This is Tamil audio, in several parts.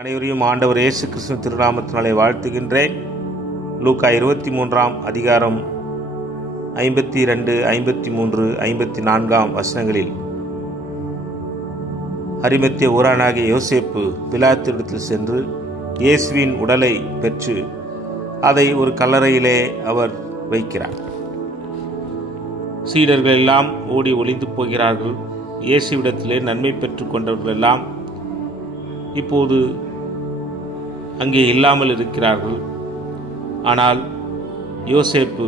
அனைவரையும் ஆண்டவர் இயேசு கிருஷ்ண திருநாமத்தினாலே வாழ்த்துகின்றேன். லூக்கா இருபத்தி மூன்றாம் அதிகாரம் ஐம்பத்தி ரெண்டு ஐம்பத்தி மூன்று ஐம்பத்தி நான்காம் வசனங்களில் அரிமத்திய ஊரானாகிய யோசேப்பு பிலாத்திடத்தில் சென்று இயேசுவின் உடலை பெற்று அதை ஒரு கல்லறையிலே அவர் வைக்கிறார். சீடர்கள் எல்லாம் ஓடி ஒளிந்து போகிறார்கள். இயேசுவிடத்திலே நன்மை பெற்று கொண்டவர்கள் எல்லாம் இப்போது அங்கே இல்லாமல் இருக்கிறார்கள். ஆனால் யோசேப்பு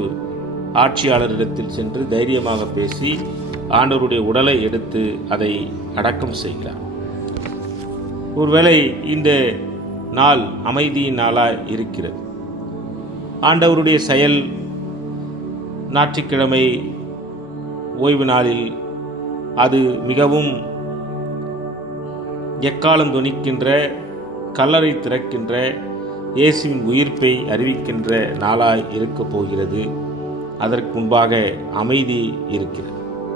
ஆட்சியாளரிடத்தில் சென்று தைரியமாக பேசி ஆண்டவருடைய உடலை எடுத்து அதை அடக்கம் செய்கிறார். ஒருவேளை இந்த நாள் அமைதியின் நாளாக இருக்கிறது. ஆண்டவருடைய செயல் ஞாயிற்றுக்கிழமை ஓய்வு நாளில் அது மிகவும் எக்காலம் துணிக்கின்ற கல்லறை திறக்கின்ற இயேசுவின் உயிர்ப்பை அறிவிக்கின்ற நாளாய் இருக்கப் போகிறது. அதற்கு முன்பாக அமைதி இருக்கிறது.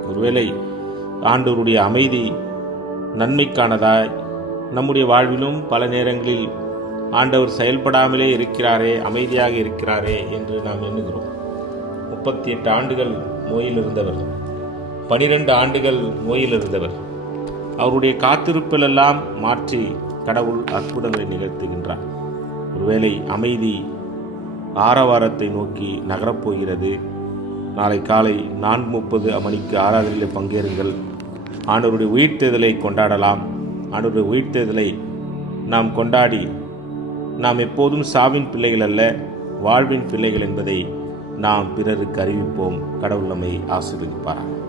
ஒருவேளை ஆண்டவருடைய அமைதி நன்மைக்கானதாய் நம்முடைய வாழ்விலும் பல நேரங்களில் ஆண்டவர் செயல்படாமலே இருக்கிறாரே அமைதியாக இருக்கிறாரே என்று நாம் எண்ணுகிறோம். முப்பத்தி எட்டு ஆண்டுகள் நோயில் இருந்தவர். பனிரெண்டு ஆண்டுகள் நோயில் இருந்தவர். அவருடைய காத்திருப்பிலெல்லாம் மாற்றி கடவுள் அற்புதங்களை நிகழ்த்துகின்றார். ஒருவேளை அமைதி ஆரவாரத்தை நோக்கி நகரப்போகிறது. நாளை காலை நான்கு முப்பது மணிக்கு ஆராதனையில் பங்கேறுங்கள். ஆண்டவருடைய உயிர்த்தேதலை கொண்டாடலாம். ஆண்டவருடைய உயிர்த்தேதலை நாம் கொண்டாடி நாம் எப்போதும் சாவின் பிள்ளைகள் அல்ல வாழ்வின் பிள்ளைகள் என்பதை நாம் பிறருக்கு அறிவிப்போம். கடவுள் நம்மை ஆசீர்வதிப்பார்கள்